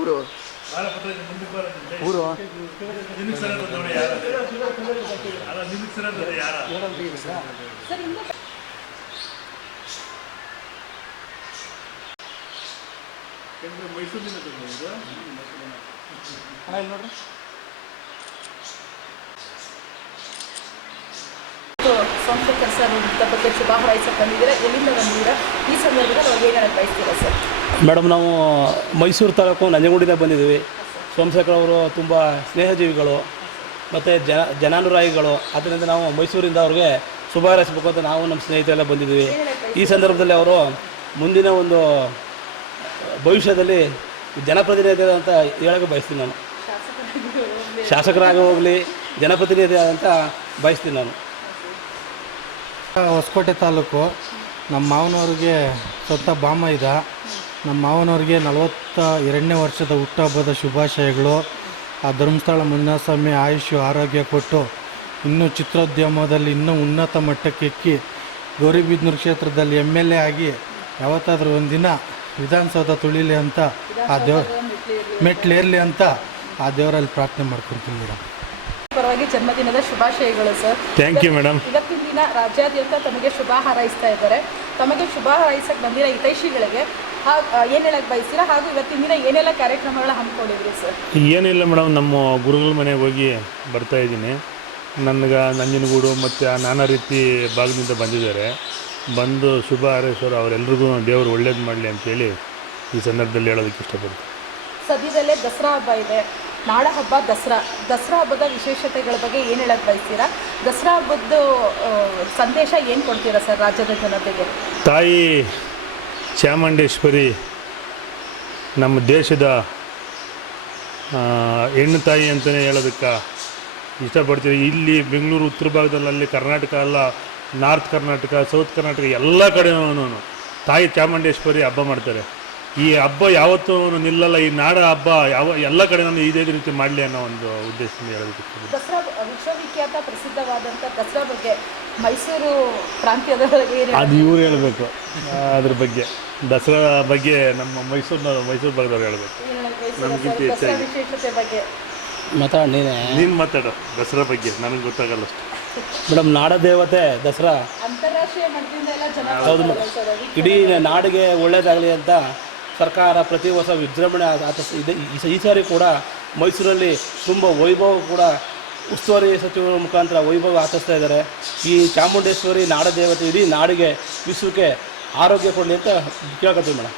ಊರು ಊರು ಮೈಸೂರಿನ ನೋಡ್ರಿ. ಸೋಮಶೇಖರ್ ಸರ್ ಬಗ್ಗೆ ಶುಭ ಹಾರೈಸಕ್ಕೆ ಬಂದಿದ್ದೀರಾ, ಎಲ್ಲಿಂದ ಬಂದಿದ್ದೀರಾ, ಈ ಸಂದರ್ಭದಲ್ಲಿ ಅವ್ರಿಗೆ ಏನು ಬಯಸ್ತೀರಾ ಸರ್? ಮೇಡಮ್, ನಾವು ಮೈಸೂರು ತಾಲೂಕು ನಂಜನಗೂಡಿಂದ ಬಂದಿದ್ದೀವಿ. ಸೋಮಶೇಖರ್ ಅವರು ತುಂಬ ಸ್ನೇಹಜೀವಿಗಳು ಮತ್ತು ಜನಾನುರಾಗಿಗಳು. ಆದ್ದರಿಂದ ನಾವು ಮೈಸೂರಿಂದ ಅವ್ರಿಗೆ ಶುಭ ಹಾರೈಸಬೇಕು ಅಂತ ನಾವು ನಮ್ಮ ಸ್ನೇಹಿತರೆಲ್ಲ ಬಂದಿದ್ದೀವಿ. ಈ ಸಂದರ್ಭದಲ್ಲಿ ಅವರು ಮುಂದಿನ ಒಂದು ಭವಿಷ್ಯದಲ್ಲಿ ಜನಪ್ರತಿನಿಧಿ ಅಂತ ಹೇಳೋಕ್ಕೆ ಬಯಸ್ತೀನಿ ನಾನು. ಶಾಸಕರಾಗಿ ಹೋಗಲಿ, ಜನಪ್ರತಿನಿಧಿ ಅಂತ ಬಯಸ್ತೀನಿ ನಾನು. ಹೊಸಕೋಟೆ ತಾಲೂಕು. ನಮ್ಮ ಮಾವನವ್ರಿಗೆ ಸ್ವಂತ ಬಾಮ ಇದ್ದ. ನಮ್ಮ ಮಾವನವ್ರಿಗೆ 42ನೇ ವರ್ಷದ ಹುಟ್ಟುಹಬ್ಬದ ಶುಭಾಶಯಗಳು. ಆ ಧರ್ಮಸ್ಥಳ ಮಂಜುನಾಥಸ್ವಾಮಿ ಆಯುಷ್ಯ ಆರೋಗ್ಯ ಕೊಟ್ಟು ಇನ್ನೂ ಚಿತ್ರೋದ್ಯಮದಲ್ಲಿ ಇನ್ನೂ ಉನ್ನತ ಮಟ್ಟಕ್ಕೆ ಎಕ್ಕಿ ಗೌರಿಬಿದನೂರು ಕ್ಷೇತ್ರದಲ್ಲಿ MLA ಆಗಿ ಯಾವತ್ತಾದರೂ ಒಂದಿನ ವಿಧಾನಸೌಧ ತುಳಿಲಿ ಅಂತ ಆ ದೇವ್ರ ಮೆಟ್ಲೇರಲಿ ಅಂತ ಆ ದೇವರಲ್ಲಿ ಪ್ರಾರ್ಥನೆ ಮಾಡ್ಕೊತೀನಿ ಮೇಡಮ್. ಪರವಾಗಿ ಜನ್ಮದಿನದ ಶುಭಾಶಯಗಳು ಸರ್. Thank you madam. ಇವತ್ತಿನ ದಿನ ರಾಜ್ಯಾದ್ಯಂತ ತಮಗೆ ಶುಭ ಹಾರೈಸ್ತಾ ಇದ್ದಾರೆ. ತಮಗೆ ಶುಭ ಹಾರೈಸಕ್ಕೆ ಬಂದಿರೋ ಹಿತೈಷಿಗಳಿಗೆ ಏನು ಹೇಳಕ್ಕೆ ಬಯಸ್ತೀರಾ, ಹಾಗೂ ಇವತ್ತಿನ ದಿನ ಏನೆಲ್ಲ ಕಾರ್ಯಕ್ರಮಗಳ ಹಮ್ಮಿಕೊಂಡಿದ್ರಿ ಸರ್? ಏನಿಲ್ಲ ಮೇಡಮ್, ನಮ್ಮ ಗುರುಗಳ ಮನೆಗೆ ಹೋಗಿ ಬರ್ತಾ ಇದ್ದೀನಿ. ನನಗೆ ನಂಜನಗೂಡು ಮತ್ತು ನಾನಾ ರೀತಿ ಭಾಗದಿಂದ ಬಂದಿದ್ದಾರೆ. ಬಂದು ಶುಭ ಹಾರೈಸೋರು ಅವರೆಲ್ಲರಿಗೂ ದೇವರು ಒಳ್ಳೇದು ಮಾಡಲಿ ಅಂತೇಳಿ ಈ ಸಂದರ್ಭದಲ್ಲಿ ಹೇಳೋದಕ್ಕೆ ಇಷ್ಟಪಡ್ತೀನಿ. ಸದ್ಯದಲ್ಲೇ ದಸರಾ ಹಬ್ಬ ಇದೆ, ನಾಡ ಹಬ್ಬ ದಸರಾ ಹಬ್ಬದ ವಿಶೇಷತೆಗಳ ಬಗ್ಗೆ ಏನು ಹೇಳಕ್ಕೆ ಬಯಸ್ತೀರಾ? ದಸರಾ ಹಬ್ಬದ ಸಂದೇಶ ಏನು ಕೊಡ್ತೀರಾ ಸರ್ ರಾಜ್ಯದ ಜನತೆಗೆ? ತಾಯಿ ಚಾಮುಂಡೇಶ್ವರಿ ನಮ್ಮ ದೇಶದ ಹೆಣ್ಣು ತಾಯಿ ಅಂತಲೇ ಹೇಳೋದಕ್ಕೆ ಇಷ್ಟಪಡ್ತೀವಿ. ಇಲ್ಲಿ ಬೆಂಗಳೂರು ಉತ್ತರ ಭಾಗದಲ್ಲಿ, ಅಲ್ಲಿ ಕರ್ನಾಟಕ ಎಲ್ಲ, ನಾರ್ತ್ ಕರ್ನಾಟಕ, ಸೌತ್ ಕರ್ನಾಟಕ ಎಲ್ಲ ಕಡೆನೂ ತಾಯಿ ಚಾಮುಂಡೇಶ್ವರಿ ಹಬ್ಬ ಮಾಡ್ತಾರೆ. ಈ ಹಬ್ಬ ಯಾವತ್ತೂ ನಿಲ್ಲಲ್ಲ. ಈ ನಾಡ ಹಬ್ಬ ಎಲ್ಲ ಕಡೆ ನಾನು ಇದೇ ರೀತಿ ಮಾಡಲಿ ಅನ್ನೋ ಒಂದು ಉದ್ದೇಶದಿಂದ ಹೇಳೋದಕ್ಕೆ. ದಸರಾ ವಿಶ್ವವಿಖ್ಯಾತ ಪ್ರಸಿದ್ಧವಾದಂಥ ದಸರಾ ಬಗ್ಗೆ ಮೈಸೂರು ಪ್ರಾಂತ್ಯದವರೆಗೆ ಅದು ಇವ್ರು ಹೇಳಬೇಕು. ಅದ್ರ ಬಗ್ಗೆ ದಸರಾ ಬಗ್ಗೆ ನಮ್ಮ ಮೈಸೂರು ಭಾಗದವ್ರು ಹೇಳಬೇಕು. ನಮಗಿಂತ ಹೆಚ್ಚಾಗಿ ವಿಶೇಷತೆ ಬಗ್ಗೆ ಮಾತಾಡಿ ನೀನು ಮಾತಾಡೋ. ದಸರಾ ಬಗ್ಗೆ ನನಗೆ ಗೊತ್ತಾಗಲ್ಲ ಅಷ್ಟು. ಮೇಡಮ್, ನಾಡ ದೇವತೆ ದಸರಾ ಅಂತಾರಾಷ್ಟ್ರೀಯ ಮಟ್ಟದಿಂದ ಎಲ್ಲ ಜನ ಹೌದು ಇಡೀ ನಾಡಿಗೆ ಒಳ್ಳೆಯದಾಗಲಿ ಅಂತ ಸರ್ಕಾರ ಪ್ರತಿ ವರ್ಷ ವಿಜೃಂಭಣೆ ಇದೆ. ಈ ಸಾರಿ ಕೂಡ ಮೈಸೂರಲ್ಲಿ ತುಂಬ ವೈಭವ ಕೂಡ ಉಸ್ತುವಾರಿ ಸಚಿವರ ಮುಖಾಂತರ ವೈಭವ ಆಚರಿಸ್ತಾ ಇದ್ದಾರೆ. ಈ ಚಾಮುಂಡೇಶ್ವರಿ ನಾಡ ದೇವತೆ ಇಡೀ ನಾಡಿಗೆ, ವಿಶ್ವಕ್ಕೆ ಆರೋಗ್ಯ ಕೊಡಲಿ ಅಂತ ಕೇಳ್ಕೊತೀವಿ ಮೇಡಮ್.